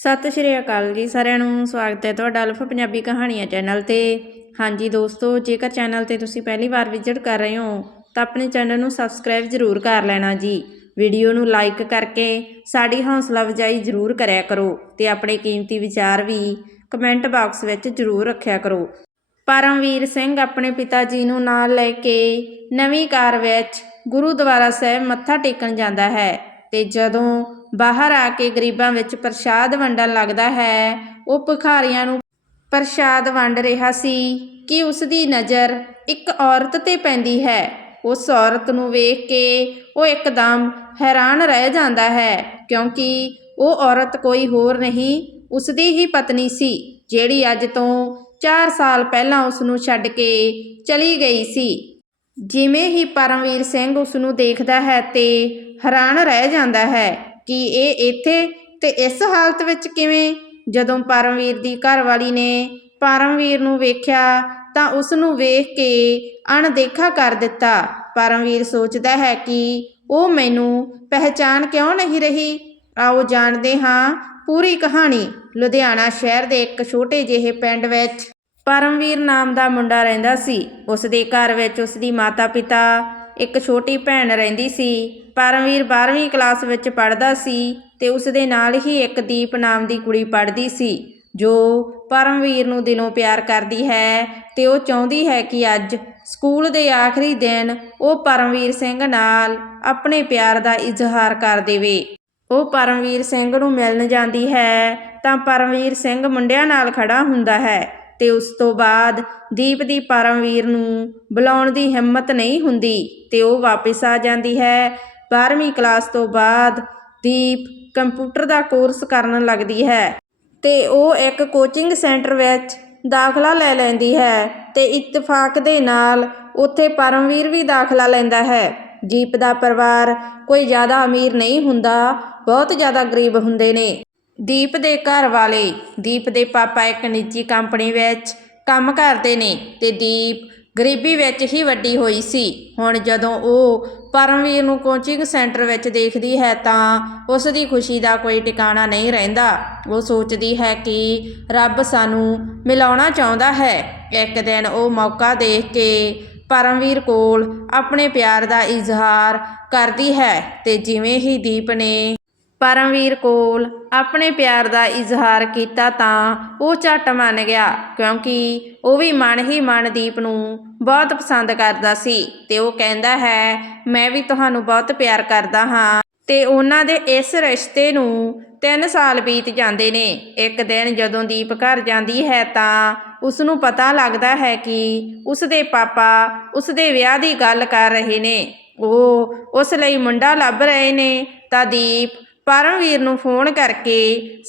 ਸਤਿ ਸ਼੍ਰੀ ਅਕਾਲ ਜੀ ਸਾਰਿਆਂ ਨੂੰ, ਸਵਾਗਤ ਹੈ ਤੁਹਾਡਾ ਅਲਫ ਪੰਜਾਬੀ ਕਹਾਣੀਆਂ ਚੈਨਲ ਤੇ। ਹਾਂਜੀ ਦੋਸਤੋ, ਜੇਕਰ ਚੈਨਲ ਤੇ ਤੁਸੀਂ ਪਹਿਲੀ ਵਾਰ ਵਿਜ਼ਿਟ ਕਰ ਰਹੇ ਹੋ, ਤਾਂ ਆਪਣੇ ਚੈਨਲ ਨੂੰ ਸਬਸਕ੍ਰਾਈਬ ਜ਼ਰੂਰ ਕਰ ਲੈਣਾ ਜੀ। ਵੀਡੀਓ ਨੂੰ ਲਾਈਕ ਕਰਕੇ ਸਾਡੀ ਹੌਸਲਾ ਅਫਜ਼ਾਈ ਜ਼ਰੂਰ ਕਰਿਆ ਕਰੋ ਤੇ ਆਪਣੇ ਕੀਮਤੀ ਵਿਚਾਰ ਵੀ ਕਮੈਂਟ ਬਾਕਸ ਵਿੱਚ ਜ਼ਰੂਰ ਰੱਖਿਆ ਕਰੋ। ਪਰਮਵੀਰ ਸਿੰਘ ਆਪਣੇ ਪਿਤਾ ਜੀ ਨੂੰ ਨਾਲ ਲੈ ਕੇ ਨਵੀਂ ਕਾਰ ਵਿੱਚ ਗੁਰੂਦੁਆਰਾ ਸਾਹਿਬ ਮੱਥਾ ਟੇਕਣ ਜਾਂਦਾ ਹੈ। ਤੇ ਜਦੋਂ ਬਾਹਰ ਆ ਕੇ ਗਰੀਬਾਂ ਵਿੱਚ ਪ੍ਰਸ਼ਾਦ ਵੰਡਣ ਲੱਗਦਾ ਹੈ, ਉਹ ਭਿਖਾਰੀਆਂ ਨੂੰ ਪ੍ਰਸ਼ਾਦ ਵੰਡ ਰਿਹਾ ਸੀ ਕਿ ਉਸ ਦੀ ਨਜ਼ਰ ਇੱਕ ਔਰਤ ਤੇ ਪੈਂਦੀ ਹੈ। ਉਸ ਔਰਤ ਨੂੰ ਵੇਖ ਕੇ ਉਹ ਇੱਕਦਮ ਹੈਰਾਨ ਰਹਿ ਜਾਂਦਾ ਹੈ, ਕਿਉਂਕਿ ਉਹ ਔਰਤ ਕੋਈ ਹੋਰ ਨਹੀਂ ਉਸ ਦੀ ਹੀ ਪਤਨੀ ਸੀ, ਜਿਹੜੀ ਅੱਜ ਤੋਂ 4 ਸਾਲ ਪਹਿਲਾਂ ਉਸ ਨੂੰ ਛੱਡ ਕੇ ਚਲੀ ਗਈ ਸੀ। ਜਿਵੇਂ ਹੀ ਪਰਮਵੀਰ ਸਿੰਘ ਉਸ ਨੂੰ ਦੇਖਦਾ ਹੈ ਤੇ ਹੈਰਾਨ ਰਹਿ ਜਾਂਦਾ ਹੈ ਕਿ ਇਹ ਇੱਥੇ ਤੇ ਇਸ ਹਾਲਤ ਵਿੱਚ ਕਿਵੇਂ? ਜਦੋਂ ਪਰਮਵੀਰ ਦੀ ਘਰਵਾਲੀ ਨੇ ਪਰਮਵੀਰ ਨੂੰ ਵੇਖਿਆ ਤਾਂ ਉਸ ਨੂੰ ਵੇਖ ਕੇ ਅਣਦੇਖਾ ਕਰ ਦਿੱਤਾ। ਪਰਮਵੀਰ ਸੋਚਦਾ ਹੈ ਕਿ ਉਹ ਮੈਨੂੰ ਪਹਿਚਾਨ ਕਿਉਂ ਨਹੀਂ ਰਹੀ? ਆਓ ਜਾਣਦੇ ਹਾਂ ਪੂਰੀ ਕਹਾਣੀ। ਲੁਧਿਆਣਾ ਸ਼ਹਿਰ ਦੇ ਇੱਕ ਛੋਟੇ ਜਿਹੇ ਪਿੰਡ ਵਿੱਚ ਪਰਮਵੀਰ ਨਾਮ ਦਾ ਮੁੰਡਾ ਰਹਿੰਦਾ ਸੀ। ਉਸ ਦੇ ਘਰ ਵਿੱਚ ਉਸ ਦੀ ਮਾਤਾ-ਪਿਤਾ ਇੱਕ ਛੋਟੀ ਭੈਣ ਰਹਿੰਦੀ ਸੀ ਪਰਮਵੀਰ 12ਵੀਂ ਕਲਾਸ ਵਿੱਚ ਪੜ੍ਹਦਾ ਸੀ ਤੇ ਉਸ ਦੇ ਨਾਲ ਹੀ ਇੱਕ ਦੀਪ ਨਾਮ ਦੀ ਕੁੜੀ ਪੜ੍ਹਦੀ ਸੀ, ਜੋ ਪਰਮਵੀਰ ਨੂੰ ਦਿਲੋਂ ਪਿਆਰ ਕਰਦੀ ਹੈ ਤੇ ਉਹ ਚਾਹੁੰਦੀ ਹੈ ਕਿ ਅੱਜ ਸਕੂਲ ਦੇ ਆਖਰੀ ਦਿਨ ਉਹ ਪਰਮਵੀਰ ਸਿੰਘ ਨਾਲ ਆਪਣੇ ਪਿਆਰ ਦਾ ਇਜ਼ਹਾਰ ਕਰ ਦੇਵੇ। ਉਹ ਪਰਮਵੀਰ ਸਿੰਘ ਨੂੰ ਮਿਲਣ ਜਾਂਦੀ ਹੈ ਤਾਂ ਪਰਮਵੀਰ ਸਿੰਘ ਮੁੰਡਿਆਂ ਨਾਲ ਖੜਾ ਹੁੰਦਾ ਹੈ। ਤੇ ਉਸ ਤੋਂ ਬਾਅਦ ਦੀਪ ਦੀ ਪਰਮਵੀਰ ਨੂੰ ਬੁਲਾਉਣ ਦੀ ਹਿੰਮਤ ਨਹੀਂ ਹੁੰਦੀ ਤੇ ਉਹ ਵਾਪਸ ਆ ਜਾਂਦੀ ਹੈ। 12ਵੀਂ ਕਲਾਸ ਤੋਂ ਬਾਅਦ ਦੀਪ ਕੰਪਿਊਟਰ ਦਾ ਕੋਰਸ ਕਰਨ ਲੱਗਦੀ ਹੈ ਤੇ ਉਹ ਇੱਕ ਕੋਚਿੰਗ ਸੈਂਟਰ ਵਿੱਚ ਦਾਖਲਾ ਲੈ ਲੈਂਦੀ ਹੈ ਤੇ ਇਤਫਾਕ ਦੇ ਨਾਲ ਉੱਥੇ ਪਰਮਵੀਰ ਵੀ ਦਾਖਲਾ ਲੈਂਦਾ ਹੈ। ਦੀਪ ਦਾ ਪਰਿਵਾਰ ਕੋਈ ਜ਼ਿਆਦਾ ਅਮੀਰ ਨਹੀਂ ਹੁੰਦਾ, ਬਹੁਤ ਜ਼ਿਆਦਾ ਗਰੀਬ ਹੁੰਦੇ ਨੇ। ਦੀਪ ਦੇ ਘਰ ਵਾਲੇ, ਦੀਪ ਦੇ ਪਾਪਾ ਇੱਕ ਨਿੱਜੀ ਕੰਪਨੀ ਵਿੱਚ ਕੰਮ ਕਰਦੇ ਨੇ ਤੇ ਦੀਪ ਗਰੀਬੀ ਵਿੱਚ ਹੀ ਵੱਡੀ ਹੋਈ ਸੀ। ਹੁਣ ਜਦੋਂ ਉਹ ਪਰਮਵੀਰ ਨੂੰ ਕੋਚਿੰਗ ਸੈਂਟਰ ਵਿੱਚ ਦੇਖਦੀ ਹੈ ਤਾਂ ਉਸ ਦੀ ਖੁਸ਼ੀ ਦਾ ਕੋਈ ਟਿਕਾਣਾ ਨਹੀਂ ਰਹਿੰਦਾ। ਉਹ ਸੋਚਦੀ ਹੈ ਕਿ ਰੱਬ ਸਾਨੂੰ ਮਿਲਾਉਣਾ ਚਾਹੁੰਦਾ ਹੈ। ਇੱਕ ਦਿਨ ਉਹ ਮੌਕਾ ਦੇਖ ਕੇ ਪਰਮਵੀਰ ਕੋਲ ਆਪਣੇ ਪਿਆਰ ਦਾ ਇਜ਼ਹਾਰ ਕਰਦੀ ਹੈ ਤੇ ਜਿਵੇਂ ਹੀ ਦੀਪ ਨੇ ਪਰਮਵੀਰ ਕੋਲ ਆਪਣੇ ਪਿਆਰ ਦਾ ਇਜ਼ਹਾਰ ਕੀਤਾ ਤਾਂ ਉਹ ਝੱਟ ਮੰਨ ਗਿਆ, ਕਿਉਂਕਿ ਉਹ ਵੀ ਮਨ ਹੀ ਮਨ ਦੀਪ ਨੂੰ ਬਹੁਤ ਪਸੰਦ ਕਰਦਾ ਸੀ ਤੇ ਉਹ ਕਹਿੰਦਾ ਹੈ, ਮੈਂ ਵੀ ਤੁਹਾਨੂੰ ਬਹੁਤ ਪਿਆਰ ਕਰਦਾ ਹਾਂ। ਤੇ ਉਹਨਾਂ ਦੇ ਇਸ ਰਿਸ਼ਤੇ ਨੂੰ 3 ਸਾਲ ਬੀਤ ਜਾਂਦੇ ਨੇ। ਇੱਕ ਦਿਨ ਜਦੋਂ ਦੀਪ ਘਰ ਜਾਂਦੀ ਹੈ ਤਾਂ ਉਸ ਨੂੰ ਪਤਾ ਲੱਗਦਾ ਹੈ ਕਿ ਉਸ ਦੇ ਪਾਪਾ ਉਸ ਦੇ ਵਿਆਹ ਦੀ ਗੱਲ ਕਰ ਰਹੇ ਨੇ। ਉਹ ਉਸ ਲਈ ਮੁੰਡਾ ਲੱਭ ਰਹੇ ਨੇ ਤਾਂ ਦੀਪ ਪਰਮਵੀਰ ਨੂੰ ਫੋਨ ਕਰਕੇ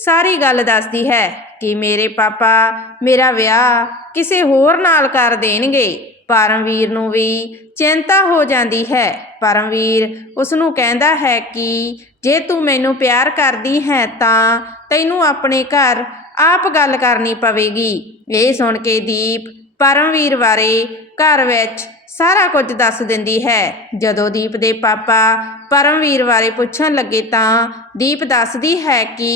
ਸਾਰੀ ਗੱਲ ਦੱਸਦੀ ਹੈ ਕਿ ਮੇਰੇ ਪਾਪਾ, ਮੇਰਾ ਵਿਆਹ ਕਿਸੇ ਹੋਰ ਨਾਲ ਕਰ ਦੇਣਗੇ। ਪਰਮਵੀਰ ਨੂੰ ਵੀ ਚਿੰਤਾ ਹੋ ਜਾਂਦੀ ਹੈ। ਪਰਮਵੀਰ ਉਸ ਨੂੰ ਕਹਿੰਦਾ ਹੈ ਕਿ ਜੇ ਤੂੰ ਮੈਨੂੰ ਪਿਆਰ ਕਰਦੀ ਹੈ ਤਾਂ ਤੈਨੂੰ ਆਪਣੇ ਘਰ ਆਪ ਗੱਲ ਕਰਨੀ ਪਵੇਗੀ। ਇਹ ਸੁਣ ਕੇ ਦੀਪ ਪਰਮਵੀਰ ਬਾਰੇ ਘਰ ਵਿੱਚ ਸਾਰਾ ਕੁਝ ਦੱਸ ਦਿੰਦੀ ਹੈ। ਜਦੋਂ ਦੀਪ ਦੇ ਪਾਪਾ ਪਰਮਵੀਰ ਬਾਰੇ ਪੁੱਛਣ ਲੱਗੇ ਤਾਂ ਦੀਪ ਦੱਸਦੀ ਹੈ ਕਿ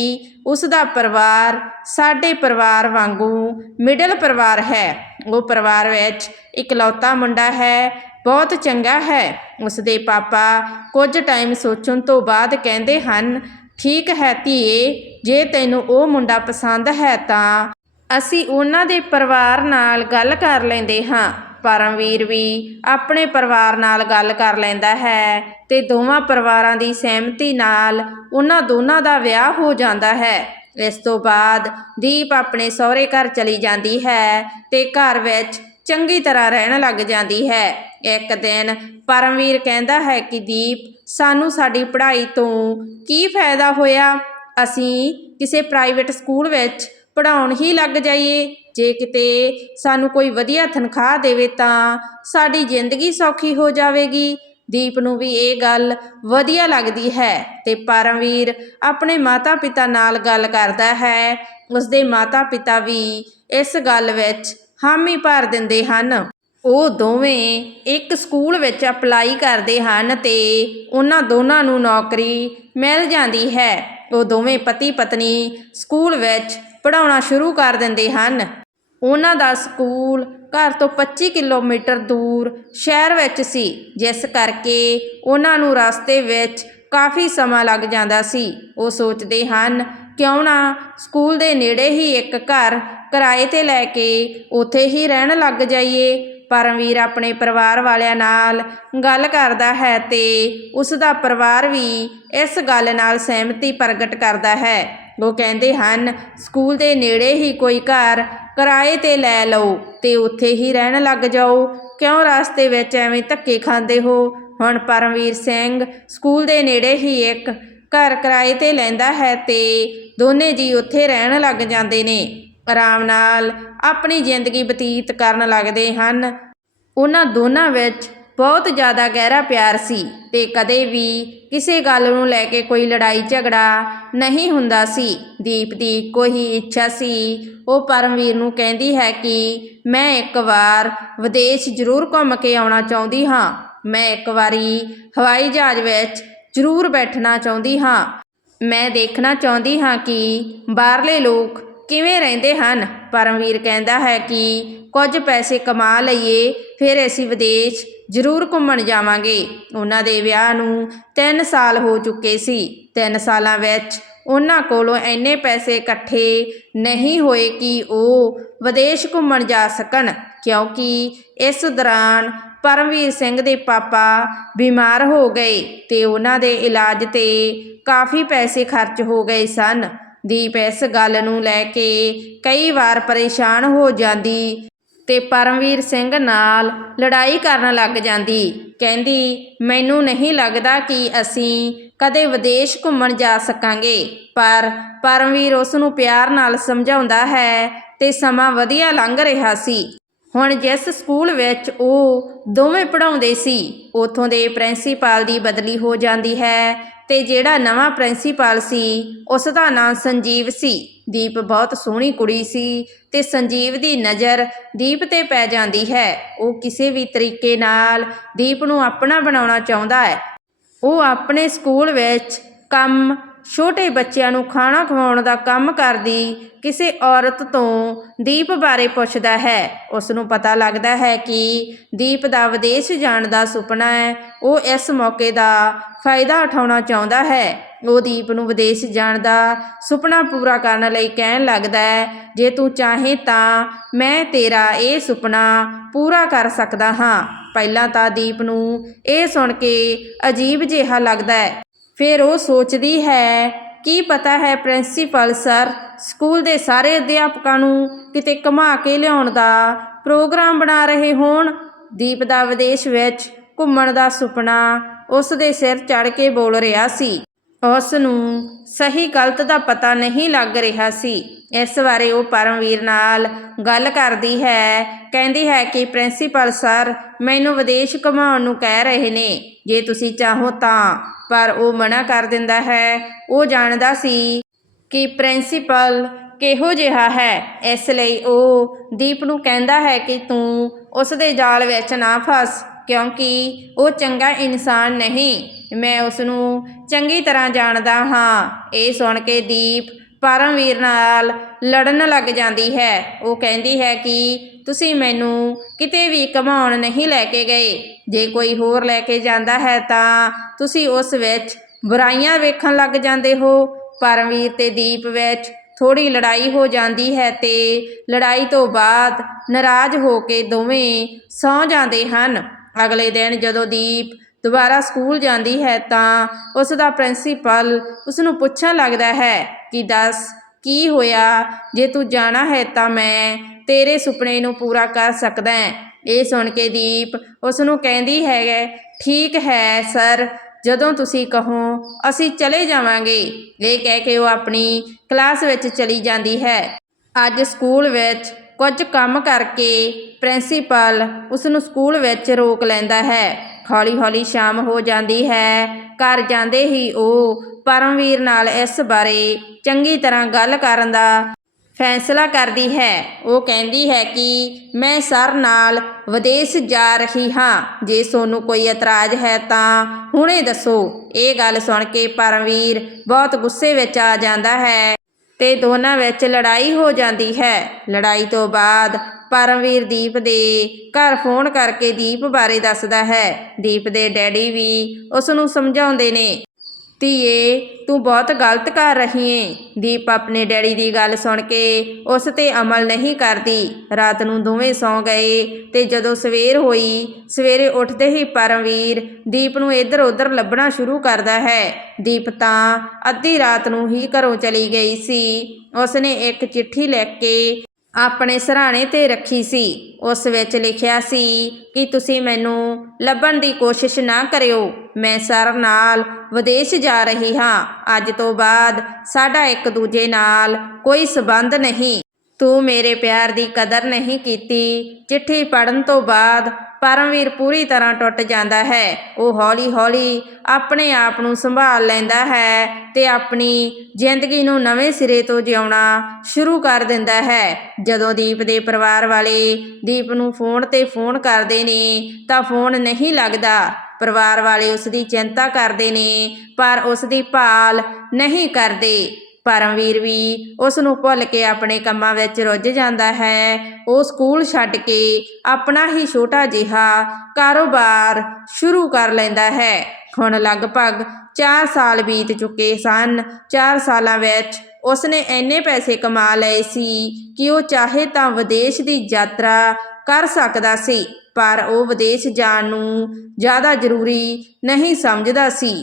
ਉਸ ਦਾ ਪਰਿਵਾਰ ਸਾਡੇ ਪਰਿਵਾਰ ਵਾਂਗੂ ਮਿਡਲ ਪਰਿਵਾਰ ਹੈ। ਉਹ ਪਰਿਵਾਰ ਵਿੱਚ ਇਕਲੌਤਾ ਮੁੰਡਾ ਹੈ, ਬਹੁਤ ਚੰਗਾ ਹੈ। ਉਸ ਦੇ ਪਾਪਾ ਕੁਝ ਟਾਈਮ ਸੋਚਣ ਤੋਂ ਬਾਅਦ ਕਹਿੰਦੇ ਹਨ, ਠੀਕ ਹੈ ਧੀਏ, ਜੇ ਤੈਨੂੰ ਉਹ ਮੁੰਡਾ ਪਸੰਦ ਹੈ ਤਾਂ ਅਸੀਂ ਉਹਨਾਂ ਦੇ ਪਰਿਵਾਰ ਨਾਲ ਗੱਲ ਕਰ ਲੈਂਦੇ ਹਾਂ। ਪਰਮਵੀਰ ਵੀ ਆਪਣੇ ਪਰਿਵਾਰ ਨਾਲ ਗੱਲ ਕਰ ਲੈਂਦਾ ਹੈ ਅਤੇ ਦੋਵਾਂ ਪਰਿਵਾਰਾਂ ਦੀ ਸਹਿਮਤੀ ਨਾਲ ਉਹਨਾਂ ਦੋਨਾਂ ਦਾ ਵਿਆਹ ਹੋ ਜਾਂਦਾ ਹੈ। ਇਸ ਤੋਂ ਬਾਅਦ ਦੀਪ ਆਪਣੇ ਸਹੁਰੇ ਘਰ ਚਲੀ ਜਾਂਦੀ ਹੈ ਅਤੇ ਘਰ ਵਿੱਚ ਚੰਗੀ ਤਰ੍ਹਾਂ ਰਹਿਣ ਲੱਗ ਜਾਂਦੀ ਹੈ। ਇੱਕ ਦਿਨ ਪਰਮਵੀਰ ਕਹਿੰਦਾ ਹੈ ਕਿ ਦੀਪ, ਸਾਨੂੰ ਸਾਡੀ ਪੜ੍ਹਾਈ ਤੋਂ ਕੀ ਫਾਇਦਾ ਹੋਇਆ? ਅਸੀਂ ਕਿਸੇ ਪ੍ਰਾਈਵੇਟ ਸਕੂਲ ਵਿੱਚ ਪੜ੍ਹਾਉਣ ਹੀ ਲੱਗ ਜਾਈਏ। ਜੇ ਕਿਤੇ ਸਾਨੂੰ ਕੋਈ ਵਧੀਆ ਤਨਖਾਹ ਦੇਵੇ ਤਾਂ ਸਾਡੀ ਜ਼ਿੰਦਗੀ ਸੌਖੀ ਹੋ ਜਾਵੇਗੀ। ਦੀਪ ਨੂੰ ਵੀ ਇਹ ਗੱਲ ਵਧੀਆ ਲੱਗਦੀ ਹੈ ਤੇ ਪਰਮਵੀਰ ਆਪਣੇ ਮਾਤਾ-ਪਿਤਾ ਨਾਲ ਗੱਲ ਕਰਦਾ ਹੈ। ਉਸਦੇ ਮਾਤਾ-ਪਿਤਾ ਵੀ ਇਸ ਗੱਲ ਵਿੱਚ ਹਾਮੀ ਭਰ ਦਿੰਦੇ ਹਨ। ਉਹ ਦੋਵੇਂ ਇੱਕ ਸਕੂਲ ਵਿੱਚ ਅਪਲਾਈ ਕਰਦੇ ਹਨ ਤੇ ਉਹਨਾਂ ਦੋਨਾਂ ਨੂੰ ਨੌਕਰੀ ਮਿਲ ਜਾਂਦੀ ਹੈ। ਉਹ ਦੋਵੇਂ ਪਤੀ ਪਤਨੀ ਸਕੂਲ ਵਿੱਚ ਪੜਾਉਣਾ ਸ਼ੁਰੂ ਕਰ ਦਿੰਦੇ ਹਨ। ਉਹਨਾਂ ਦਾ ਸਕੂਲ ਘਰ ਤੋਂ 25 ਕਿਲੋਮੀਟਰ ਦੂਰ ਸ਼ਹਿਰ ਵਿੱਚ ਸੀ, ਜਿਸ ਕਰਕੇ ਉਹਨਾਂ ਨੂੰ ਰਸਤੇ ਵਿੱਚ ਕਾਫੀ ਸਮਾਂ ਲੱਗ ਜਾਂਦਾ ਸੀ। ਉਹ ਸੋਚਦੇ ਹਨ, ਕਿਉਂ ਨਾ ਸਕੂਲ ਦੇ ਨੇੜੇ ਹੀ ਇੱਕ ਘਰ ਕਿਰਾਏ ਤੇ ਲੈ ਕੇ ਉੱਥੇ ਹੀ ਰਹਿਣ ਲੱਗ ਜਾਈਏ। ਪਰਮਵੀਰ ਆਪਣੇ ਪਰਿਵਾਰ ਵਾਲਿਆਂ ਨਾਲ ਗੱਲ ਕਰਦਾ ਹੈ ਤੇ ਉਸ ਦਾ ਪਰਿਵਾਰ ਵੀ ਇਸ ਗੱਲ ਨਾਲ ਸਹਿਮਤੀ ਪ੍ਰਗਟ ਕਰਦਾ ਹੈ। ਉਹ ਕਹਿੰਦੇ ਹਨ, ਸਕੂਲ ਦੇ ਨੇੜੇ ਹੀ ਕੋਈ ਘਰ, ਕਿਰਾਏ ਤੇ ਲੈ ਲਓ ਅਤੇ ਉੱਥੇ ਹੀ ਰਹਿਣ ਲੱਗ ਜਾਓ। ਕਿਉਂ ਰਸਤੇ ਵਿੱਚ ਐਵੇਂ ਧੱਕੇ ਖਾਂਦੇ ਹੋ? ਹੁਣ ਪਰਮਵੀਰ ਸਿੰਘ, ਸਕੂਲ ਦੇ ਨੇੜੇ ਹੀ ਇੱਕ ਘਰ ਕਿਰਾਏ ਤੇ ਲੈਂਦਾ ਹੈ ਅਤੇ ਦੋਨੇ ਜੀ ਉੱਥੇ ਰਹਿਣ ਲੱਗ ਜਾਂਦੇ ਨੇ। ਆਰਾਮ ਨਾਲ ਆਪਣੀ ਜ਼ਿੰਦਗੀ ਬਤੀਤ ਕਰਨ ਲੱਗਦੇ ਹਨ। ਉਹਨਾਂ ਦੋਨਾਂ ਵਿੱਚ ਬਹੁਤ ਜ਼ਿਆਦਾ ਗਹਿਰਾ ਪਿਆਰ ਸੀ ਤੇ ਕਦੇ ਵੀ ਕਿਸੇ ਗੱਲ ਨੂੰ ਲੈ ਕੇ ਕੋਈ ਲੜਾਈ ਝਗੜਾ ਨਹੀਂ ਹੁੰਦਾ ਸੀ। ਦੀਪ ਦੀ ਇੱਕੋ ਹੀ ਇੱਛਾ ਸੀ। ਉਹ ਪਰਮਵੀਰ ਨੂੰ ਕਹਿੰਦੀ ਹੈ ਕਿ ਮੈਂ ਇੱਕ ਵਾਰ ਵਿਦੇਸ਼ ਜ਼ਰੂਰ ਘੁੰਮ ਕੇ ਆਉਣਾ ਚਾਹੁੰਦੀ ਹਾਂ। ਮੈਂ ਇੱਕ ਵਾਰੀ ਹਵਾਈ ਜਹਾਜ਼ ਵਿੱਚ ਜ਼ਰੂਰ ਬੈਠਣਾ ਚਾਹੁੰਦੀ ਹਾਂ। ਮੈਂ ਦੇਖਣਾ ਚਾਹੁੰਦੀ ਹਾਂ ਕਿ ਬਾਹਰਲੇ ਲੋਕ ਕਿਵੇਂ ਰਹਿੰਦੇ ਹਨ। ਪਰਮਵੀਰ ਕਹਿੰਦਾ ਹੈ ਕਿ ਕੁਝ ਪੈਸੇ ਕਮਾ ਲਈਏ, ਫਿਰ ਅਸੀਂ ਵਿਦੇਸ਼ ਜ਼ਰੂਰ ਘੁੰਮਣ ਜਾਵਾਂਗੇ। ਉਹਨਾਂ ਦੇ ਵਿਆਹ ਨੂੰ 3 ਸਾਲ ਹੋ ਚੁੱਕੇ ਸੀ। 3 ਸਾਲਾਂ ਵਿੱਚ ਉਹਨਾਂ ਕੋਲੋਂ ਇੰਨੇ ਪੈਸੇ ਇਕੱਠੇ ਨਹੀਂ ਹੋਏ ਕਿ ਉਹ ਵਿਦੇਸ਼ ਘੁੰਮਣ ਜਾ ਸਕਣ, ਕਿਉਂਕਿ ਇਸ ਦੌਰਾਨ ਪਰਮਵੀਰ ਸਿੰਘ ਦੇ ਪਾਪਾ ਬਿਮਾਰ ਹੋ ਗਏ ਤੇ ਉਹਨਾਂ ਦੇ ਇਲਾਜ ਤੇ ਕਾਫੀ ਪੈਸੇ ਖਰਚ ਹੋ ਗਏ ਸਨ। ਦੀਪ ਇਸ ਗੱਲ ਨੂੰ ਲੈ ਕੇ ਕਈ ਵਾਰ ਪਰੇਸ਼ਾਨ ਹੋ ਜਾਂਦੀ ਤੇ ਪਰਮਵੀਰ ਸਿੰਘ ਨਾਲ ਲੜਾਈ ਕਰਨ ਲੱਗ ਜਾਂਦੀ। ਕਹਿੰਦੀ, ਮੈਨੂੰ ਨਹੀਂ ਲੱਗਦਾ ਕਿ ਅਸੀਂ ਕਦੇ ਵਿਦੇਸ਼ ਘੁੰਮਣ ਜਾ ਸਕਾਂਗੇ, ਪਰ ਪਰਮਵੀਰ ਉਸ ਨੂੰ ਪਿਆਰ ਨਾਲ ਸਮਝਾਉਂਦਾ ਹੈ ਤੇ ਸਮਾਂ ਵਧੀਆ ਲੰਘ ਰਿਹਾ ਸੀ। ਹੁਣ ਜਿਸ ਸਕੂਲ ਵਿੱਚ ਉਹ ਦੋਵੇਂ ਪੜਾਉਂਦੇ ਸੀ, ਉਥੋਂ ਦੇ ਪ੍ਰਿੰਸੀਪਲ ਦੀ ਬਦਲੀ ਹੋ ਜਾਂਦੀ ਹੈ ਤੇ ਜਿਹੜਾ ਨਵਾਂ ਪ੍ਰਿੰਸੀਪਲ ਸੀ, ਉਸ ਦਾ ਨਾਮ ਸੰਜੀਵ ਸੀ। ਦੀਪ ਬਹੁਤ ਸੋਹਣੀ ਕੁੜੀ ਸੀ ਤੇ ਸੰਜੀਵ ਦੀ ਨਜ਼ਰ ਦੀਪ ਤੇ ਪੈ ਜਾਂਦੀ ਹੈ। ਉਹ ਕਿਸੇ ਵੀ ਤਰੀਕੇ ਨਾਲ ਦੀਪ ਨੂੰ ਆਪਣਾ ਬਣਾਉਣਾ ਚਾਹੁੰਦਾ ਹੈ। ਉਹ ਆਪਣੇ ਸਕੂਲ ਵਿੱਚ ਕੰਮ ਛੋਟੇ ਬੱਚਿਆਂ ਨੂੰ ਖਾਣਾ ਖਵਾਉਣ ਦਾ ਕੰਮ ਕਰਦੀ ਕਿਸੇ ਔਰਤ ਤੋਂ ਦੀਪ ਬਾਰੇ ਪੁੱਛਦਾ ਹੈ। ਉਸ ਨੂੰ ਪਤਾ ਲੱਗਦਾ ਹੈ ਕਿ ਦੀਪ ਦਾ ਵਿਦੇਸ਼ ਜਾਣ ਦਾ ਸੁਪਨਾ ਹੈ। ਉਹ ਇਸ ਮੌਕੇ ਦਾ ਫਾਇਦਾ ਉਠਾਉਣਾ ਚਾਹੁੰਦਾ ਹੈ। ਉਹ ਦੀਪ ਨੂੰ ਵਿਦੇਸ਼ ਜਾਣ ਦਾ ਸੁਪਨਾ ਪੂਰਾ ਕਰਨ ਲਈ ਕਹਿਣ ਲੱਗਦਾ ਹੈ, ਜੇ ਤੂੰ ਚਾਹੇ ਤਾਂ ਮੈਂ ਤੇਰਾ ਇਹ ਸੁਪਨਾ ਪੂਰਾ ਕਰ ਸਕਦਾ ਹਾਂ। ਪਹਿਲਾਂ ਤਾਂ ਦੀਪ ਨੂੰ ਇਹ ਸੁਣ ਕੇ ਅਜੀਬ ਜਿਹਾ ਲੱਗਦਾ ਹੈ। ਫਿਰ ਉਹ ਸੋਚਦੀ ਹੈ, ਕੀ ਪਤਾ ਹੈ ਪ੍ਰਿੰਸੀਪਲ ਸਰ ਸਕੂਲ ਦੇ ਸਾਰੇ ਅਧਿਆਪਕਾਂ ਨੂੰ ਕਿਤੇ ਘੁਮਾ ਕੇ ਲਿਆਉਣ ਦਾ ਪ੍ਰੋਗਰਾਮ ਬਣਾ ਰਹੇ ਹੋਣ। ਦੀਪ ਦਾ ਵਿਦੇਸ਼ ਵਿੱਚ ਘੁੰਮਣ ਦਾ ਸੁਪਨਾ ਉਸ ਦੇ ਸਿਰ ਚੜ ਕੇ ਬੋਲ ਰਿਹਾ ਸੀ। ਉਸ ਨੂੰ ਸਹੀ ਗਲਤ ਦਾ ਪਤਾ ਨਹੀਂ ਲੱਗ ਰਿਹਾ ਸੀ। ਇਸ ਬਾਰੇ ਉਹ ਪਰਮਵੀਰ ਨਾਲ ਗੱਲ ਕਰਦੀ ਹੈ। ਕਹਿੰਦੀ ਹੈ ਕਿ ਪ੍ਰਿੰਸੀਪਲ ਸਰ ਮੈਨੂੰ ਵਿਦੇਸ਼ ਘੁਮਾਉਣ ਨੂੰ ਕਹਿ ਰਹੇ ਨੇ। ਜੇ ਤੁਸੀਂ ਚਾਹੋ ਤਾਂ, ਪਰ ਉਹ ਮਨਾ ਕਰ ਦਿੰਦਾ ਹੈ। ਉਹ ਜਾਣਦਾ ਸੀ ਕਿ ਪ੍ਰਿੰਸੀਪਲ ਕਿਹੋ ਜਿਹਾ ਹੈ। ਇਸ ਲਈ ਉਹ ਦੀਪ ਨੂੰ ਕਹਿੰਦਾ ਹੈ ਕਿ ਤੂੰ ਉਸ ਦੇ ਜਾਲ ਵਿੱਚ ਨਾ ਫਸ। ਕਿਉਂਕਿ ਉਹ ਚੰਗਾ ਇਨਸਾਨ ਨਹੀਂ। ਮੈਂ ਉਸ ਨੂੰ ਚੰਗੀ ਤਰ੍ਹਾਂ ਜਾਣਦਾ ਹਾਂ। ਇਹ ਸੁਣ ਕੇ ਦੀਪ ਪਰਮਵੀਰ ਨਾਲ ਲੜਨ ਲੱਗ ਜਾਂਦੀ ਹੈ। ਉਹ ਕਹਿੰਦੀ ਹੈ ਕਿ ਤੁਸੀਂ ਮੈਨੂੰ ਕਿਤੇ ਵੀ ਘਮਾਉਣ ਨਹੀਂ ਲੈ ਕੇ ਗਏ। ਜੇ ਕੋਈ ਹੋਰ ਲੈ ਕੇ ਜਾਂਦਾ ਹੈ ਤਾਂ ਤੁਸੀਂ ਉਸ ਵਿੱਚ ਬੁਰਾਈਆਂ ਵੇਖਣ ਲੱਗ ਜਾਂਦੇ ਹੋ। ਪਰਮਵੀਰ ਤੇ ਦੀਪ ਵਿੱਚ ਥੋੜੀ ਲੜਾਈ ਹੋ ਜਾਂਦੀ ਹੈ ਤੇ ਲੜਾਈ ਤੋਂ ਬਾਅਦ ਨਾਰਾਜ਼ ਹੋ ਕੇ ਦੋਵੇਂ ਸੌ ਜਾਂਦੇ ਹਨ। ਅਗਲੇ ਦਿਨ ਜਦੋਂ ਦੀਪ ਦੁਬਾਰਾ ਸਕੂਲ ਜਾਂਦੀ ਹੈ ਤਾਂ ਉਸ ਦਾ ਪ੍ਰਿੰਸੀਪਲ ਉਸ ਨੂੰ ਪੁੱਛਣ ਲੱਗਦਾ ਹੈ ਕਿ ਦੱਸ, ਕੀ ਹੋਇਆ? ਜੇ ਤੂੰ ਜਾਣਾ ਹੈ ਤਾਂ ਮੈਂ ਤੇਰੇ ਸੁਪਨੇ ਨੂੰ ਪੂਰਾ ਕਰ ਸਕਦਾ ਹਾਂ। ਇਹ ਸੁਣ ਕੇ ਦੀਪ ਉਸ ਨੂੰ ਕਹਿੰਦੀ ਹੈ, ਠੀਕ ਹੈ ਸਰ, ਜਦੋਂ ਤੁਸੀਂ ਕਹੋ, ਅਸੀਂ ਚਲੇ ਜਾਵਾਂਗੇ। ਇਹ ਕਹਿ ਕੇ ਉਹ ਆਪਣੀ ਕਲਾਸ ਵਿੱਚ ਚਲੀ ਜਾਂਦੀ ਹੈ। ਅੱਜ ਸਕੂਲ ਵਿੱਚ ਕੁਝ ਕੰਮ ਕਰਕੇ ਪ੍ਰਿੰਸੀਪਲ ਉਸ ਨੂੰ ਸਕੂਲ ਵਿੱਚ ਰੋਕ ਲੈਂਦਾ ਹੈ। ਹੌਲੀ-ਹੌਲੀ ਸ਼ਾਮ ਹੋ ਜਾਂਦੀ ਹੈ। ਘਰ ਜਾਂਦੇ ਹੀ ਉਹ ਪਰਮਵੀਰ ਨਾਲ ਇਸ ਬਾਰੇ ਚੰਗੀ ਤਰ੍ਹਾਂ ਗੱਲ ਕਰਨ ਦਾ ਫੈਸਲਾ ਕਰਦੀ ਹੈ। ਉਹ ਕਹਿੰਦੀ ਹੈ ਕਿ ਮੈਂ ਸਰ ਨਾਲ ਵਿਦੇਸ਼ ਜਾ ਰਹੀ ਹਾਂ। ਜੇ ਤੁਹਾਨੂੰ ਕੋਈ ਇਤਰਾਜ਼ ਹੈ ਤਾਂ ਹੁਣੇ ਦੱਸੋ। ਇਹ ਗੱਲ ਸੁਣ ਕੇ ਪਰਮਵੀਰ ਬਹੁਤ ਗੁੱਸੇ ਵਿੱਚ ਆ ਜਾਂਦਾ ਹੈ। ਤੇ ਦੋਨਾਂ ਵਿੱਚ ਲੜਾਈ ਹੋ ਜਾਂਦੀ ਹੈ। ਲੜਾਈ ਤੋਂ ਬਾਅਦ ਪਰਮਵੀਰ ਦੀਪ ਦੇ ਘਰ ਫੋਨ ਕਰਕੇ ਦੀਪ ਬਾਰੇ ਦੱਸਦਾ ਹੈ। ਦੀਪ ਦੇ ਡੈਡੀ ਵੀ ਉਸ ਨੂੰ ਸਮਝਾਉਂਦੇ ਨੇ। ਧੀਏ, ਤੂੰ ਬਹੁਤ ਗਲਤ ਕਰ ਰਹੀ ਏ। ਦੀਪ ਆਪਣੇ ਡੈਡੀ ਦੀ ਗੱਲ ਸੁਣ ਕੇ ਉਸ ਤੇ ਅਮਲ ਨਹੀਂ ਕਰਦੀ। ਰਾਤ ਨੂੰ ਦੋਵੇਂ ਸੌਂ ਗਏ ਤੇ ਜਦੋਂ ਸਵੇਰ ਹੋਈ, ਸਵੇਰੇ ਉੱਠਦੇ ਹੀ ਪਰਮਵੀਰ ਦੀਪ ਨੂੰ ਇੱਧਰ ਉੱਧਰ ਲੱਭਣਾ ਸ਼ੁਰੂ ਕਰਦਾ ਹੈ। ਦੀਪ ਤਾਂ ਅੱਧੀ ਰਾਤ ਨੂੰ ਹੀ ਘਰੋਂ ਚਲੀ ਗਈ ਸੀ। ਉਸਨੇ ਇੱਕ ਚਿੱਠੀ ਲਿਖ ਕੇ ਆਪਣੇ ਸਰਾਣੇ ਤੇ ਰੱਖੀ ਸੀ। ਉਸ ਵਿੱਚ ਲਿਖਿਆ ਸੀ ਕਿ ਤੁਸੀਂ ਮੈਨੂੰ ਲੱਭਣ ਦੀ ਕੋਸ਼ਿਸ਼ ਨਾ ਕਰਿਓ। ਮੈਂ ਸਰ ਨਾਲ ਵਿਦੇਸ਼ ਜਾ ਰਹੀ ਹਾਂ। ਅੱਜ ਤੋਂ ਬਾਅਦ ਸਾਡਾ ਇੱਕ ਦੂਜੇ ਨਾਲ ਕੋਈ ਸਬੰਧ ਨਹੀਂ। ਤੂੰ ਮੇਰੇ ਪਿਆਰ ਦੀ ਕਦਰ ਨਹੀਂ ਕੀਤੀ। ਚਿੱਠੀ ਪੜਨ ਤੋਂ ਬਾਅਦ ਪਰਮਵੀਰ ਪੂਰੀ ਤਰ੍ਹਾਂ ਟੁੱਟ ਜਾਂਦਾ ਹੈ। ਉਹ ਹੌਲੀ-ਹੌਲੀ ਆਪਣੇ ਆਪ ਨੂੰ ਸੰਭਾਲ ਲੈਂਦਾ ਹੈ ਤੇ ਆਪਣੀ ਜ਼ਿੰਦਗੀ ਨੂੰ ਨਵੇਂ ਸਿਰੇ ਤੋਂ ਜਿਉਣਾ ਸ਼ੁਰੂ ਕਰ ਦਿੰਦਾ ਹੈ। ਜਦੋਂ ਦੀਪ ਦੇ ਪਰਿਵਾਰ ਵਾਲੇ ਦੀਪ ਨੂੰ ਫੋਨ ਤੇ ਫੋਨ ਕਰਦੇ ਨੇ ਤਾਂ ਫੋਨ ਨਹੀਂ ਲੱਗਦਾ। ਪਰਿਵਾਰ ਵਾਲੇ ਉਸ ਦੀ ਚਿੰਤਾ ਕਰਦੇ ਨੇ, ਪਰ ਉਸ ਦੀ ਭਾਲ ਨਹੀਂ ਕਰਦੇ। ਪਰਮਵੀਰ ਵੀ ਉਸ ਨੂੰ ਭੁੱਲ ਕੇ ਆਪਣੇ ਕੰਮਾਂ ਵਿੱਚ ਰੁੱਝ ਜਾਂਦਾ ਹੈ। ਉਹ ਸਕੂਲ ਛੱਡ ਕੇ ਆਪਣਾ ਹੀ ਛੋਟਾ ਜਿਹਾ ਕਾਰੋਬਾਰ ਸ਼ੁਰੂ ਕਰ ਲੈਂਦਾ ਹੈ। ਹੁਣ ਲਗਭਗ 4 ਸਾਲ ਬੀਤ ਚੁੱਕੇ ਸਨ। 4 ਸਾਲਾਂ ਵਿੱਚ ਉਸਨੇ ਇੰਨੇ ਪੈਸੇ ਕਮਾ ਲਏ ਸੀ ਕਿ ਉਹ ਚਾਹੇ ਤਾਂ ਵਿਦੇਸ਼ ਦੀ ਯਾਤਰਾ ਕਰ ਸਕਦਾ ਸੀ, ਪਰ ਉਹ ਵਿਦੇਸ਼ ਜਾਣ ਨੂੰ ਜ਼ਿਆਦਾ ਜ਼ਰੂਰੀ ਨਹੀਂ ਸਮਝਦਾ ਸੀ।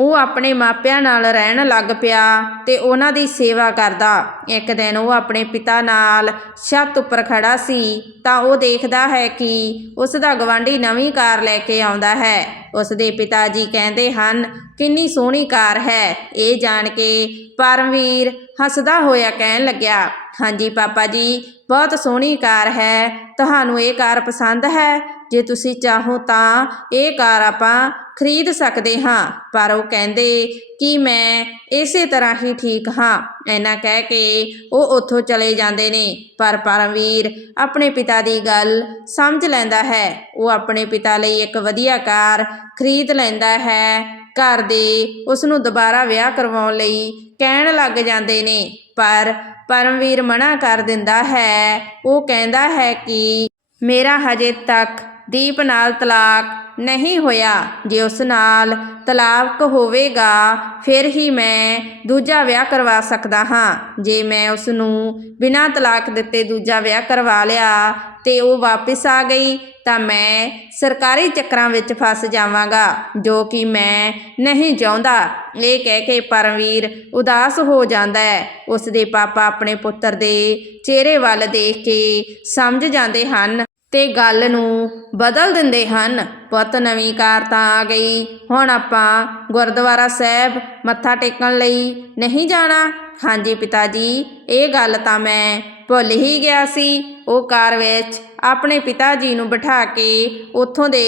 ਉਹ ਆਪਣੇ ਮਾਪਿਆਂ ਨਾਲ ਰਹਿਣ ਲੱਗ ਪਿਆ ਤੇ ਉਹਨਾਂ ਦੀ ਸੇਵਾ ਕਰਦਾ। ਇੱਕ ਦਿਨ ਉਹ ਆਪਣੇ ਪਿਤਾ ਨਾਲ ਛੱਤ ਉੱਪਰ ਖੜਾ ਸੀ ਤਾਂ ਉਹ ਦੇਖਦਾ ਹੈ ਕਿ ਉਸ ਦਾ ਗਵਾਂਢੀ ਨਵੀਂ ਕਾਰ ਲੈ ਕੇ ਆਉਂਦਾ ਹੈ। ਉਸ ਦੇ ਪਿਤਾ ਜੀ ਕਹਿੰਦੇ ਹਨ, ਕਿੰਨੀ ਸੋਹਣੀ ਕਾਰ ਹੈ, ਇਹ ਜਾਣ ਕੇ ਪਰਮਵੀਰ ਹੱਸਦਾ ਹੋਇਆ ਕਹਿਣ ਲੱਗਿਆ। ਹਾਂਜੀ ਪਾਪਾ ਜੀ, ਬਹੁਤ ਸੋਹਣੀ ਕਾਰ ਹੈ, ਤੁਹਾਨੂੰ ਇਹ ਕਾਰ ਪਸੰਦ ਹੈ? ਜੇ ਤੁਸੀਂ ਚਾਹੋ ਤਾਂ ਇਹ ਕਾਰ ਆਪਾਂ ਖਰੀਦ ਸਕਦੇ ਹਾਂ। ਪਰ ਉਹ ਕਹਿੰਦੇ ਕਿ ਮੈਂ ਇਸੇ ਤਰ੍ਹਾਂ ਹੀ ਠੀਕ ਹਾਂ। ਐਨਾ ਕਹਿ ਕੇ ਉਹ ਉੱਥੋਂ ਚਲੇ ਜਾਂਦੇ ਨੇ। ਪਰ ਪਰਮਵੀਰ ਆਪਣੇ ਪਿਤਾ ਦੀ ਗੱਲ ਸਮਝ ਲੈਂਦਾ ਹੈ। ਉਹ ਆਪਣੇ ਪਿਤਾ ਲਈ ਇੱਕ ਵਧੀਆ ਕਾਰ ਖਰੀਦ ਲੈਂਦਾ ਹੈ। ਘਰ ਦੇ ਉਸ ਨੂੰ ਦੁਬਾਰਾ ਵਿਆਹ ਕਰਵਾਉਣ ਲਈ ਕਹਿਣ ਲੱਗ ਜਾਂਦੇ ਨੇ। ਪਰ ਪਰਮਵੀਰ ਮਨਾ ਕਰ ਦਿੰਦਾ ਹੈ। ਉਹ ਕਹਿੰਦਾ ਹੈ ਕਿ ਮੇਰਾ ਹਜੇ ਤੱਕ ਦੀਪ ਨਾਲ ਤਲਾਕ ਨਹੀਂ ਹੋਇਆ। ਜੇ ਉਸ ਨਾਲ ਤਲਾਕ ਹੋਵੇਗਾ, ਫਿਰ ਹੀ ਮੈਂ ਦੂਜਾ ਵਿਆਹ ਕਰਵਾ ਸਕਦਾ ਹਾਂ। ਜੇ ਮੈਂ ਉਸ ਨੂੰ ਬਿਨਾਂ ਤਲਾਕ ਦਿੱਤੇ ਦੂਜਾ ਵਿਆਹ ਕਰਵਾ ਲਿਆ ਤੇ ਉਹ ਵਾਪਸ ਆ ਗਈ, ਤਾਂ ਮੈਂ ਸਰਕਾਰੀ ਚੱਕਰਾਂ ਵਿੱਚ ਫਸ ਜਾਵਾਂਗਾ, ਜੋ ਕਿ ਮੈਂ ਨਹੀਂ ਚਾਹੁੰਦਾ। ਇਹ ਕਹਿ ਕੇ ਪਰਮਵੀਰ ਉਦਾਸ ਹੋ ਜਾਂਦਾ ਹੈ। ਉਸ ਦੇ ਪਾਪਾ ਆਪਣੇ ਪੁੱਤਰ ਦੇ ਚਿਹਰੇ ਵੱਲ ਦੇਖ ਕੇ ਸਮਝ ਜਾਂਦੇ ਹਨ। ਤੇ ਗੱਲ ਨੂੰ ਬਦਲ ਦਿੰਦੇ ਹਨ। ਪੁੱਤ ਨਵੀਂ ਕਾਰ ਤਾਂ ਆ ਗਈ। ਹੁਣ ਆਪਾਂ ਗੁਰਦੁਆਰਾ ਸਾਹਿਬ ਮੱਥਾ ਟੇਕਣ ਲਈ ਨਹੀਂ ਜਾਣਾ। ਹਾਂਜੀ ਪਿਤਾ ਜੀ ਇਹ ਗੱਲ ਤਾਂ ਮੈਂ ਭੁੱਲ ਹੀ ਗਿਆ ਸੀ। ਉਹ ਕਾਰ ਵਿੱਚ ਆਪਣੇ ਪਿਤਾ ਜੀ ਨੂੰ ਬਿਠਾ ਕੇ ਉੱਥੋਂ ਦੇ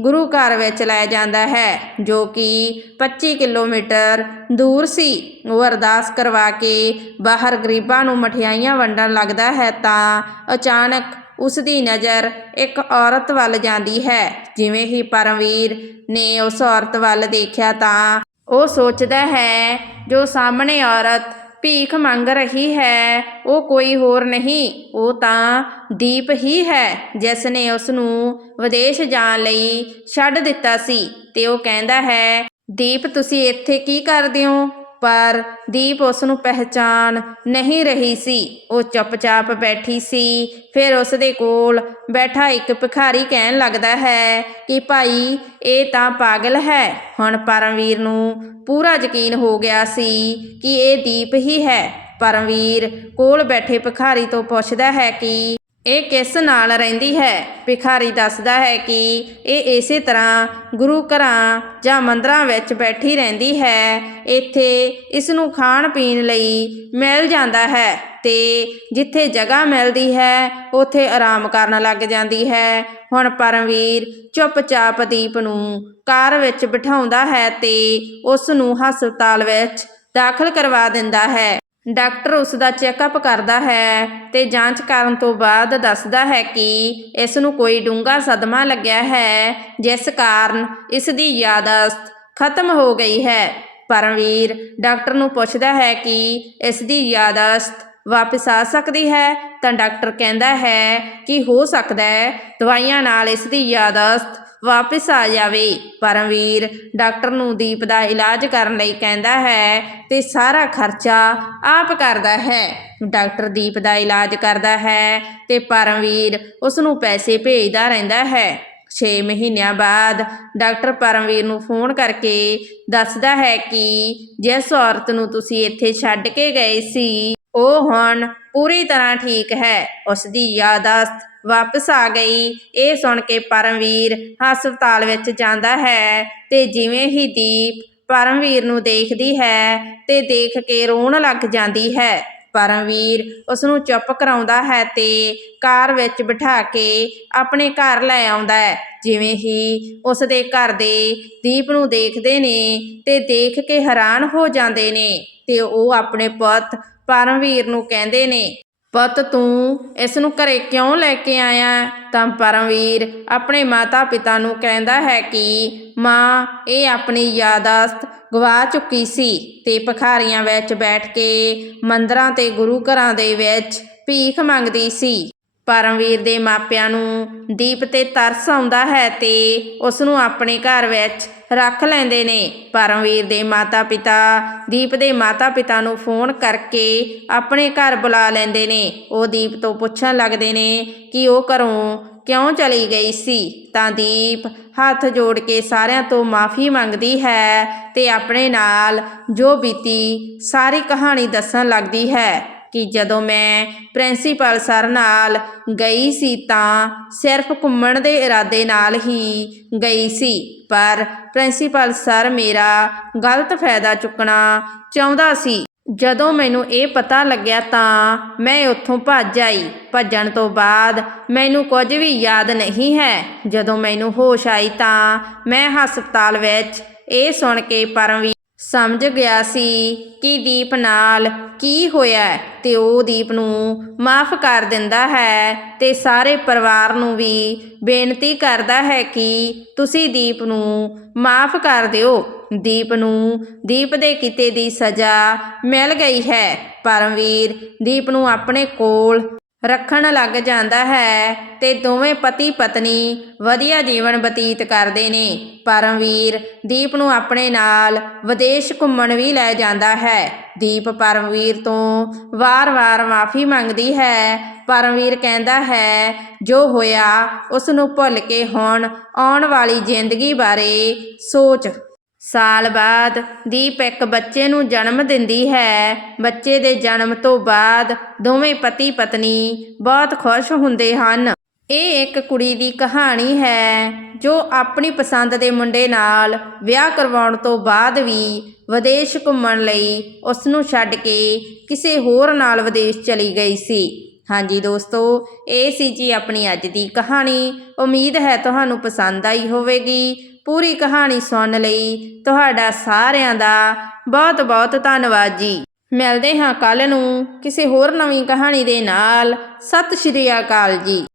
ਗੁਰੂ ਘਰ ਵਿੱਚ ਲੈ ਜਾਂਦਾ ਹੈ, ਜੋ ਕਿ 25 ਕਿਲੋਮੀਟਰ ਦੂਰ ਸੀ। ਉਹ ਅਰਦਾਸ ਕਰਵਾ ਕੇ ਬਾਹਰ ਗਰੀਬਾਂ ਨੂੰ ਮਠਿਆਈਆਂ ਵੰਡਣ ਲੱਗਦਾ ਹੈ ਤਾਂ ਅਚਾਨਕ ਉਸ ਦੀ ਨਜ਼ਰ ਇੱਕ ਔਰਤ ਵੱਲ ਜਾਂਦੀ ਹੈ। ਜਿਵੇਂ ਹੀ ਪਰਮਵੀਰ ਨੇ ਉਸ ਔਰਤ ਵੱਲ ਦੇਖਿਆ ਤਾਂ ਉਹ ਸੋਚਦਾ ਹੈ, ਜੋ ਸਾਹਮਣੇ ਔਰਤ ਭੀਖ ਮੰਗ ਰਹੀ ਹੈ, ਉਹ ਕੋਈ ਹੋਰ ਨਹੀਂ। ਉਹ ਤਾਂ ਦੀਪ ਹੀ ਹੈ ਜਿਸ ਨੇ ਉਸ ਨੂੰ ਵਿਦੇਸ਼ ਜਾਣ ਲਈ ਛੱਡ ਦਿੱਤਾ ਸੀ। ਤੇ ਉਹ ਕਹਿੰਦਾ ਹੈ, ਦੀਪ, ਤੁਸੀਂ ਇੱਥੇ ਕੀ ਕਰਦੇ ਹੋ? ਪਰ ਦੀਪ ਉਸ ਨੂੰ ਪਹਿਚਾਨ ਨਹੀਂ ਰਹੀ ਸੀ। ਉਹ ਚੁੱਪਚਾਪ ਬੈਠੀ ਸੀ। ਫਿਰ ਉਸ ਦੇ ਕੋਲ ਬੈਠਾ ਇੱਕ ਭਿਖਾਰੀ ਕਹਿਣ ਲੱਗਦਾ ਹੈ ਕਿ ਭਾਈ, ਇਹ ਤਾਂ ਪਾਗਲ ਹੈ। ਹੁਣ ਪਰਮਵੀਰ ਨੂੰ ਪੂਰਾ ਯਕੀਨ ਹੋ ਗਿਆ ਸੀ ਕਿ ਇਹ ਦੀਪ ਹੀ ਹੈ। ਪਰਮਵੀਰ ਕੋਲ ਬੈਠੇ ਭਿਖਾਰੀ ਤੋਂ ਪੁੱਛਦਾ ਹੈ ਕਿ ਇਹ ਕਿਸ ਨਾਲ ਰਹਿੰਦੀ ਹੈ? ਭਿਖਾਰੀ ਦੱਸਦਾ ਹੈ ਕਿ ਇਹ ਇਸੇ ਤਰ੍ਹਾਂ ਗੁਰੂ ਘਰਾਂ ਜਾਂ ਮੰਦਰਾਂ ਵਿੱਚ ਬੈਠੀ ਰਹਿੰਦੀ ਹੈ। ਇੱਥੇ ਇਸ ਨੂੰ ਖਾਣ ਪੀਣ ਲਈ ਮਿਲ ਜਾਂਦਾ ਹੈ ਤੇ ਜਿੱਥੇ ਜਗ੍ਹਾ ਮਿਲਦੀ ਹੈ, ਉੱਥੇ ਆਰਾਮ ਕਰਨ ਲੱਗ ਜਾਂਦੀ ਹੈ। ਹੁਣ ਪਰਮਵੀਰ ਚੁੱਪਚਾਪ ਦੀਪ ਨੂੰ ਕਾਰ ਵਿੱਚ ਬਿਠਾਉਂਦਾ ਹੈ ਤੇ ਉਸ ਨੂੰ ਹਸਪਤਾਲ ਵਿੱਚ ਦਾਖਲ ਕਰਵਾ ਦਿੰਦਾ ਹੈ। ਡਾਕਟਰ ਉਸ ਦਾ ਚੈੱਕਅਪ ਕਰਦਾ ਹੈ ਤੇ ਜਾਂਚ ਕਰਨ ਤੋਂ ਬਾਅਦ ਦੱਸਦਾ ਹੈ ਕਿ ਇਸ ਨੂੰ ਕੋਈ ਡੂੰਘਾ ਸਦਮਾ ਲੱਗਿਆ ਹੈ, ਜਿਸ ਕਾਰਨ ਇਸ ਦੀ ਯਾਦਾਸ਼ਤ ਖਤਮ ਹੋ ਗਈ ਹੈ। ਪਰਮਵੀਰ ਡਾਕਟਰ ਨੂੰ ਪੁੱਛਦਾ ਹੈ ਕਿ ਇਸ ਦੀ ਯਾਦਾਸ਼ਤ ਵਾਪਸ ਆ ਸਕਦੀ ਹੈ? ਤਾਂ ਡਾਕਟਰ ਕਹਿੰਦਾ ਹੈ ਕਿ ਹੋ ਸਕਦਾ ਹੈ, ਦਵਾਈਆਂ ਨਾਲ ਇਸ ਦੀ ਯਾਦਾਸ਼ਤ ਵਾਪਸ ਆ ਜਾਵੇ। ਪਰਮਵੀਰ ਡਾਕਟਰ ਨੂੰ ਦੀਪ ਦਾ ਇਲਾਜ ਕਰਨ ਲਈ ਕਹਿੰਦਾ ਹੈ ਤੇ ਸਾਰਾ ਖਰਚਾ ਆਪ ਕਰਦਾ ਹੈ। ਡਾਕਟਰ ਦੀਪ ਦਾ ਇਲਾਜ ਕਰਦਾ ਹੈ ਤੇ ਪਰਮਵੀਰ ਉਸ ਨੂੰ ਪੈਸੇ ਭੇਜਦਾ ਰਹਿੰਦਾ ਹੈ। 6 ਮਹੀਨਿਆਂ ਬਾਅਦ ਡਾਕਟਰ ਪਰਮਵੀਰ ਨੂੰ ਫੋਨ ਕਰਕੇ ਦੱਸਦਾ ਹੈ ਕਿ ਜਿਸ ਔਰਤ ਨੂੰ ਤੁਸੀਂ ਇੱਥੇ ਛੱਡ ਕੇ ਗਏ ਸੀ, ਉਹ ਹੁਣ ਪੂਰੀ ਤਰ੍ਹਾਂ ਠੀਕ ਹੈ। ਉਸ ਦੀ ਯਾਦਾਸ਼ਤ ਵਾਪਸ ਆ ਗਈ। ਇਹ ਸੁਣ ਕੇ ਪਰਮਵੀਰ ਹਸਪਤਾਲ ਵਿੱਚ ਜਾਂਦਾ ਹੈ ਤੇ ਜਿਵੇਂ ਹੀ ਦੀਪ ਪਰਮਵੀਰ ਨੂੰ ਦੇਖਦੀ ਹੈ ਤੇ ਦੇਖ ਕੇ ਰੋਣ ਲੱਗ ਜਾਂਦੀ ਹੈ। ਪਰਮਵੀਰ ਉਸ ਨੂੰ ਚੁੱਪ ਕਰਾਉਂਦਾ ਹੈ ਤੇ ਕਾਰ ਵਿੱਚ ਬਿਠਾ ਕੇ ਆਪਣੇ ਘਰ ਲੈ ਆਉਂਦਾ ਹੈ। ਜਿਵੇਂ ਹੀ ਉਸ ਦੇ ਘਰ ਦੇ ਦੀਪ ਨੂੰ ਦੇਖਦੇ ਨੇ ਤੇ ਦੇਖ ਕੇ ਹੈਰਾਨ ਹੋ ਜਾਂਦੇ ਨੇ ਤੇ ਉਹ ਆਪਣੇ ਪੁੱਤ ਪਰਮਵੀਰ ਨੂੰ ਕਹਿੰਦੇ ਨੇ ਪੁੱਤ ਤੂੰ ਇਸ ਨੂੰ ਘਰੇ ਕਿਉਂ ਲੈ ਕੇ ਆਇਆ? ਤਾਂ ਪਰਮਵੀਰ ਆਪਣੇ ਮਾਤਾ ਪਿਤਾ ਨੂੰ ਕਹਿੰਦਾ ਹੈ ਕਿ ਮਾਂ, ਇਹ ਆਪਣੀ ਯਾਦਾਸ਼ਤ ਗਵਾ ਚੁੱਕੀ ਸੀ ਤੇ ਭਖਾਰੀਆਂ ਵਿੱਚ ਬੈਠ ਕੇ ਮੰਦਰਾਂ ਤੇ ਗੁਰੂ ਘਰਾਂ ਦੇ ਵਿੱਚ ਭੀਖ ਮੰਗਦੀ ਸੀ। ਪਰਮਵੀਰ ਦੇ ਮਾਪਿਆਂ ਨੂੰ ਦੀਪ ਤੇ ਤਰਸ ਆਉਂਦਾ ਹੈ ਤੇ ਉਸ ਨੂੰ ਆਪਣੇ ਘਰ ਵਿੱਚ ਰੱਖ ਲੈਂਦੇ ਨੇ। ਪਰਮਵੀਰ ਦੇ ਮਾਤਾ-ਪਿਤਾ ਦੀਪ ਦੇ ਮਾਤਾ-ਪਿਤਾ ਨੂੰ ਫੋਨ ਕਰਕੇ ਆਪਣੇ ਘਰ ਬੁਲਾ ਲੈਂਦੇ ਨੇ। ਉਹ ਦੀਪ ਤੋਂ ਪੁੱਛਣ ਲੱਗਦੇ ਨੇ ਕਿ ਉਹ ਘਰੋਂ ਕਿਉਂ ਚਲੀ ਗਈ ਸੀ? ਤਾਂ ਦੀਪ ਹੱਥ ਜੋੜ ਕੇ ਸਾਰਿਆਂ ਤੋਂ ਮਾਫੀ ਮੰਗਦੀ ਹੈ ਤੇ ਆਪਣੇ ਨਾਲ ਜੋ ਬੀਤੀ ਸਾਰੀ ਕਹਾਣੀ ਦੱਸਣ ਲੱਗਦੀ ਹੈ। ਕਿ ਜਦੋਂ ਮੈਂ ਪ੍ਰਿੰਸੀਪਲ ਸਰ ਨਾਲ ਗਈ ਸੀ ਤਾਂ ਸਿਰਫ ਘੁੰਮਣ ਦੇ ਇਰਾਦੇ ਨਾਲ ਹੀ ਗਈ ਸੀ। ਪਰ ਪ੍ਰਿੰਸੀਪਲ ਸਰ ਮੇਰਾ ਗਲਤ ਫਾਇਦਾ ਚੁੱਕਣਾ ਚਾਹੁੰਦਾ ਸੀ। ਜਦੋਂ ਮੈਨੂੰ ਇਹ ਪਤਾ ਲੱਗਿਆ ਤਾਂ ਮੈਂ ਉੱਥੋਂ ਭੱਜ ਆਈ। ਭੱਜਣ ਤੋਂ ਬਾਅਦ ਮੈਨੂੰ ਕੁਝ ਵੀ ਯਾਦ ਨਹੀਂ ਹੈ। ਜਦੋਂ ਮੈਨੂੰ ਹੋਸ਼ ਆਈ ਤਾਂ ਮੈਂ ਹਸਪਤਾਲ ਵਿੱਚ ਇਹ ਸੁਣ ਕੇ ਪਰਮਵੀਰ ਸਮਝ ਗਿਆ ਸੀ ਕਿ ਦੀਪ ਨਾਲ ਕੀ ਹੋਇਆ ਹੈ ਤੇ ਉਹ ਦੀਪ ਨੂੰ ਮਾਫ ਕਰ ਦਿੰਦਾ ਹੈ ਤੇ ਸਾਰੇ ਪਰਿਵਾਰ ਨੂੰ ਵੀ ਬੇਨਤੀ ਕਰਦਾ ਹੈ ਕਿ ਤੁਸੀਂ ਦੀਪ ਨੂੰ ਮਾਫ ਕਰ ਦਿਓ। ਦੀਪ ਨੂੰ, ਦੀਪ ਦੇ ਕਿਤੇ ਦੀ ਸਜ਼ਾ ਮਿਲ ਗਈ ਹੈ, ਪਰਮਵੀਰ ਦੀਪ ਨੂੰ ਆਪਣੇ ਕੋਲ ਰੱਖਣ ਲੱਗ ਜਾਂਦਾ ਹੈ ਤੇ ਦੋਵੇਂ ਪਤੀ ਪਤਨੀ ਵਧੀਆ ਜੀਵਨ ਬਤੀਤ ਕਰਦੇ ਨੇ। ਪਰਮਵੀਰ ਦੀਪ ਨੂੰ ਆਪਣੇ ਨਾਲ ਵਿਦੇਸ਼ ਘੁੰਮਣ ਵੀ ਲੈ ਜਾਂਦਾ ਹੈ। ਦੀਪ ਪਰਮਵੀਰ ਤੋਂ ਵਾਰ-ਵਾਰ ਮਾਫੀ ਮੰਗਦੀ ਹੈ। ਪਰਮਵੀਰ ਕਹਿੰਦਾ ਹੈ, ਜੋ ਹੋਇਆ, ਉਸ ਨੂੰ ਭੁੱਲ ਕੇ ਹੁਣ ਆਉਣ ਵਾਲੀ ਜ਼ਿੰਦਗੀ ਬਾਰੇ ਸੋਚ। ਸਾਲ ਬਾਅਦ ਦੀਪ ਇੱਕ ਬੱਚੇ ਨੂੰ ਜਨਮ ਦਿੰਦੀ ਹੈ। ਬੱਚੇ ਦੇ ਜਨਮ ਤੋਂ ਬਾਅਦ ਦੋਵੇਂ ਪਤੀ ਪਤਨੀ ਬਹੁਤ ਖੁਸ਼ ਹੁੰਦੇ ਹਨ। ਇਹ ਇੱਕ ਕੁੜੀ ਦੀ ਕਹਾਣੀ ਹੈ, ਜੋ ਆਪਣੀ ਪਸੰਦ ਦੇ ਮੁੰਡੇ ਨਾਲ ਵਿਆਹ ਕਰਵਾਉਣ ਤੋਂ ਬਾਅਦ ਵੀ ਵਿਦੇਸ਼ ਘੁੰਮਣ ਲਈ ਉਸ ਨੂੰ ਛੱਡ ਕੇ ਕਿਸੇ ਹੋਰ ਨਾਲ ਵਿਦੇਸ਼ ਚਲੀ ਗਈ ਸੀ। ਹਾਂਜੀ ਦੋਸਤੋ, ਇਹ ਸੀ ਜੀ ਆਪਣੀ ਅੱਜ ਦੀ ਕਹਾਣੀ। ਉਮੀਦ ਹੈ ਤੁਹਾਨੂੰ ਪਸੰਦ ਆਈ ਹੋਵੇਗੀ। ਪੂਰੀ ਕਹਾਣੀ ਸੁਣਨ ਲਈ ਤੁਹਾਡਾ ਸਾਰਿਆਂ ਦਾ ਬਹੁਤ ਬਹੁਤ ਧੰਨਵਾਦ ਜੀ। ਮਿਲਦੇ ਹਾਂ ਕੱਲ ਨੂੰ ਕਿਸੇ ਹੋਰ ਨਵੀਂ ਕਹਾਣੀ ਦੇ ਨਾਲ। ਸਤਿ ਸ਼੍ਰੀ ਅਕਾਲ ਜੀ।